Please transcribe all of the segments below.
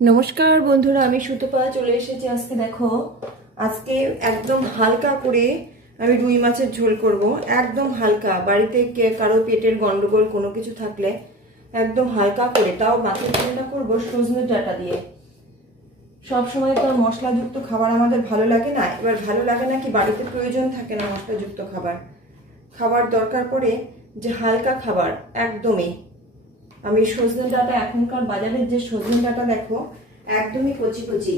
নমস্কার বন্ধুরা, আমি সুতপা চলে এসেছি। আজকে দেখো, আজকে একদম হালকা করে আমি রুই মাছের ঝোল করব। একদম হালকা, বাড়িতে কারো পেটের গন্ডগোল কোনো কিছু থাকলে একদম হালকা করে, তাও মাছের ঝোলটা করবো সজনে ডাঁটা দিয়ে। সব সময় তো মশলাযুক্ত খাবার আমাদের ভালো লাগে না। এবার ভালো লাগে না কি, বাড়িতে প্রয়োজন থাকে না মশলাযুক্ত খাবার দরকার পড়ে যে হালকা খাবার একদমই। আমি সজনে ডাঁটা, এখনকার বাজারের যে সজনে ডাঁটা দেখো একদমই কচি কচি,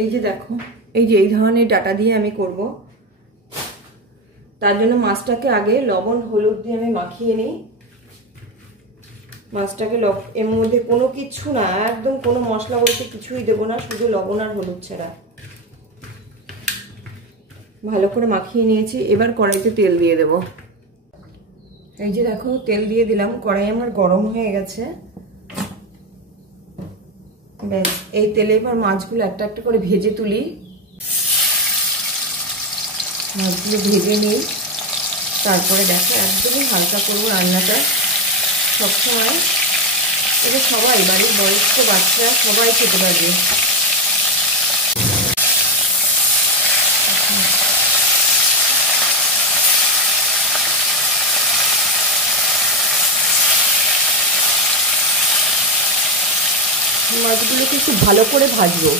এই যে দেখো, এই যে এই ধরনের ডাঁটা দিয়ে আমি করব। তার জন্য মাছটাকে আগে লবণ হলুদ দিয়ে আমি মাখিয়ে নিই। মাছটাকে এর মধ্যে কোনো কিছু না, একদম কোনো মশলা বলতে কিছুই দেবো না, শুধু লবণ আর হলুদ ছাড়া ভালো করে মাখিয়ে নিয়েছি। এবার কড়াইতে তেল দিয়ে দেবো। এই যে দেখো, তেল দিয়ে দিলাম, কড়াই আমার গরম হয়ে গেছে। ব্যাস, এই তেলে এবার মাছগুলো একটা একটা করে ভেজে তুলি। মাছগুলো ভেজে নিই, তারপরে দেখো একদমই হালকা করবো রান্নাটা। সবসময় এটা সবাই, বাড়ির বয়স্ক বাচ্চা সবাই খেতে পারবে। মাছগুলোকে একটু ভালো করে ভাজবো,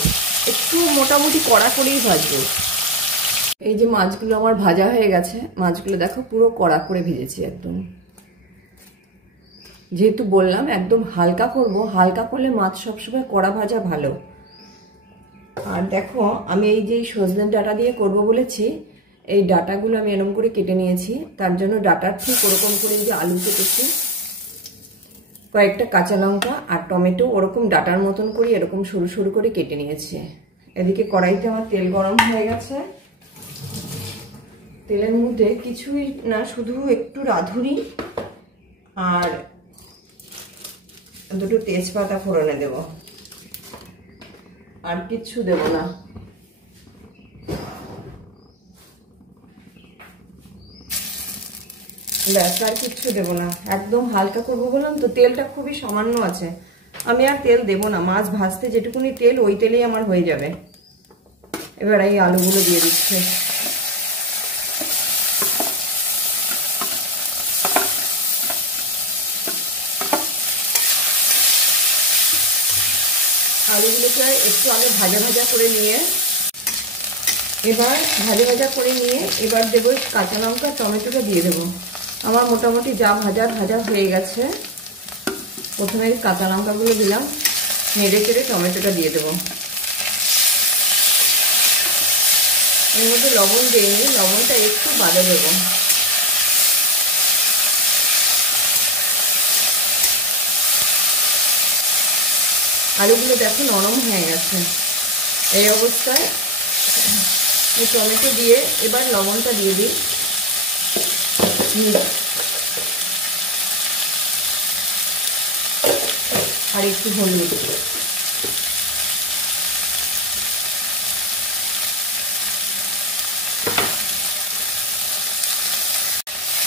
একটু মোটামুটি কড়া করেই ভাজবো। এই যে মাছগুলো আমার ভাজা হয়ে গেছে, মাছগুলো দেখো পুরো কড়া করে ভেজেছি একদম। যেহেতু বললাম একদম হালকা করব, হালকা করলে মাছ সবসময় কড়া ভাজা ভালো। আর দেখো, আমি এই যে সজনে ডাঁটা দিয়ে করব বলেছি, এই ডাঁটাগুলো আমি এরকম করে কেটে নিয়েছি। তার জন্য ডাঁটার ঠিক ওরকম করে যে আলু কেটেছি, কয়েকটা কাঁচা লঙ্কা আর টমেটো ওরকম ডাঁটার মতন করে এরকম সরু সরু করে কেটে নিয়েছি। এদিকে কড়াইতে আমার তেল গরম হয়ে গেছে। তেলের মধ্যে কিছুই না, শুধু একটু রাঁধুনি আর দুটো তেজপাতা ফোড়নে দেব, আর কিচ্ছু দেব না। ব্যাস, আর কিচ্ছু দেবো না, একদম হালকা করবো বললাম তো। তেলটা খুবই সামান্য আছে, আমি আর তেল দেবো না। মাছ ভাজতে যেটুকুনি তেল, ওই তেলেই আমার হয়ে যাবে। এবার এই আলুগুলো দিয়ে দিচ্ছে। আলুগুলোকে একটু আগে ভাজা ভাজা করে নিয়ে, এবার দেবো কাঁচা লঙ্কা, টমেটোটা দিয়ে দেবো। আমার মোটামুটি যা ভাজা হয়ে গেছে। প্রথমে কাঁচা লঙ্কাগুলো দিলাম, নেড়ে চেড়ে টমেটোটা দিয়ে দেবো। এর মধ্যে লবণ দিইনি, লবণটা একটু বাদে দেবো। আলুগুলো দেখো নরম হয়ে গেছে। এই অবস্থায় টমেটো দিয়ে এবার লবণটা দিয়ে দিই, আর একটু হলুদ।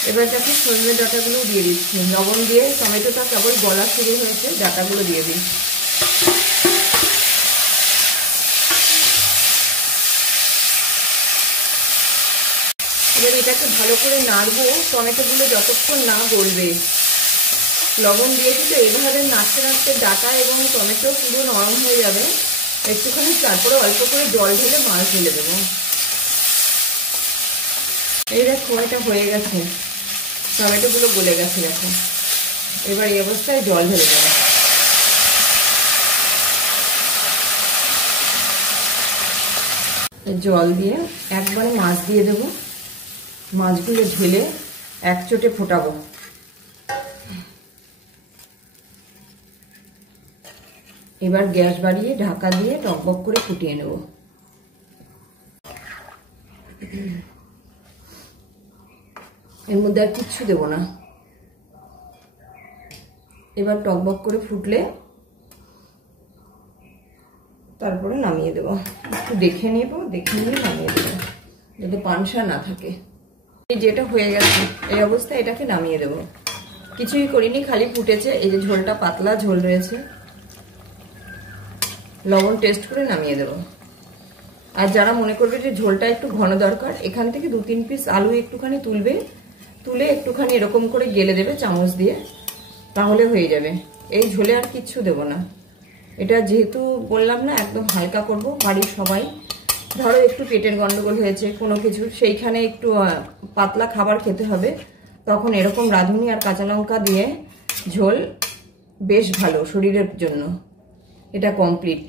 এবার দেখো সজনে ডাঁটাগুলো দিয়ে দিচ্ছি। লবণ দিয়ে টমেটোটা কেবল গলা শুরু হয়েছে, ডাঁটাগুলো দিয়ে দিই। এবার এটাকে ভালো করে নাড়বো, টমেটোগুলো যতক্ষণ না গলবে। লবণ দিয়েছি তো, এইভাবে নাড়তে নাড়তে ডাঁটা এবং টমেটো পুরো নরম হয়ে যাবে একটুখানি। তারপরে অল্প করে জল ঢেলে মাছ ঢেলে দেবো। এই দেখো, এটা হয়ে গেছে, টমেটোগুলো গলে গেছে দেখো। এবার এই অবস্থায় জল ঢেলে দেবো। জল দিয়ে একবারে মাছ দিয়ে দেবো। মাছগুলো ঢেলে এক চোটে ফোটাবো। এবার গ্যাস বাড়িয়ে ঢাকা দিয়ে টকবক করে ফুটিয়ে নেব। এর মধ্যে আর কিচ্ছু দেবো না। এবার টকবক করে ফুটলে তারপরে নামিয়ে দেবো। একটু দেখে নিয়ে নামিয়ে দেবো, যাতে পানসা না থাকে। যেটা হয়ে গেছে এই অবস্থায় এটাকে নামিয়ে দেবো। কিছুই করিনি, খালি ফুটেছে। এই যে ঝোলটা পাতলা ঝোল রয়েছে, লবণ টেস্ট করে নামিয়ে দেব। আর যারা মনে করবে যে ঝোলটা একটু ঘন দরকার, এখান থেকে 2-3 পিস আলু একটুখানি তুলবে, তুলে একটুখানি এরকম করে গেলে দেবে চামচ দিয়ে, তাহলে হয়ে যাবে। এই ঝোলে আর কিচ্ছু দেব না। এটা যেহেতু বললাম না একদম হালকা করব, বাড়ির সবাই ধরো একটু পেটের গন্ডগোল হয়েছে কোনো কিছু, সেইখানে একটু পাতলা খাবার খেতে হবে, তখন এরকম রাঁধুনি আর কাঁচা লঙ্কা দিয়ে ঝোল বেশ ভালো শরীরের জন্য। এটা কমপ্লিট।